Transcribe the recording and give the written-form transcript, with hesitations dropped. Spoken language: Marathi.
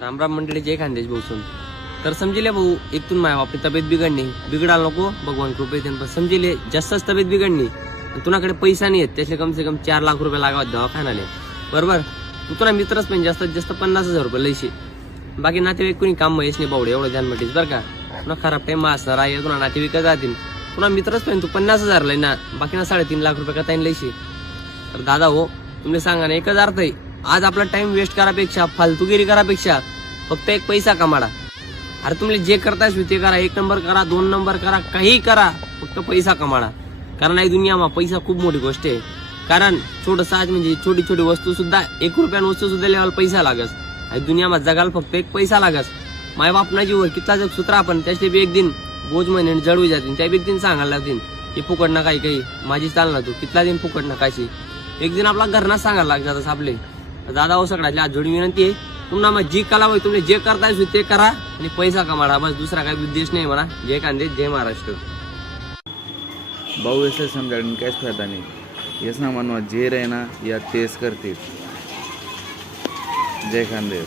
रामराम मंडळी, जय खानदेश भाऊसून. तर समजिले भाऊ, इथून माय आपली तब्येत बिघडणी बिघडायला नको, भगवान कृपेतून. पण समजिले जास्तच तब्येत बिघडणी, तुझ्याकडे पैसा नाही आहेत, त्याचे कम से कम 4 लाख रुपये लागावत दवाखान्याला. बरोबर, तू तुला मित्रच पण जास्तीत जास्त 50,000 रुपये लयशी. बाकी नातेवाईक कोणी काम म्हैस नाही बावडे, एवढं ध्यान म्हटीस बरं का. तुला खराब टाइम असणार आहे, तुला नातेवाईक जातील, तुला मित्रच पण तू 50,000 लय ना, बाकी ना 3.5 लाख रुपये का लयशी. तर दादा हो, तुम्ही सांगा ना, एकच अर्थ आहे, आज आपला टाइम वेस्ट करापेक्षा, फालतूगिरी करापेक्षा फक्त एक पैसा कमाडा. अरे तुम्ही जे करताय ते करा, 1 नंबर करा, 2 नंबर करा, काही करा, फक्त पैसा कमाडा. कारण या दुनियामा पैसा खूप मोठी गोष्ट आहे. कारण छोटं आज म्हणजे छोटी छोटी वस्तू सुद्धा, 1 रुपयान वस्तू सुद्धा लेवायला पैसा लागस. आणि दुनियामा जगाला फक्त एक पैसा लागस. माय बापना जीवर कितला जग सूत्र आपण त्याचे बी एक दिन बोज महिन्याने जळवी जातील, त्या बी एक दिन सांगायला लागतील की फुकट ना काही माझी चाल ना तू कितला दिन फुकट ना काशी. एक दिन आपला घरना सांगायला लागतात आपले. दादा हो, सगळ्यातली आज जोडी विनंती आहे, तुम्हाला जी कला होय तुम्ही जे करताय ते करा आणि पैसा कमाडा, बस दुसरा काही उद्देश नाही मला. जय खानदेश, जय महाराष्ट्र. भाऊ ऐसे समझाने का फायदा नहीं, ये ना मनवा जे रहना या तेज करते. जय खानदेश.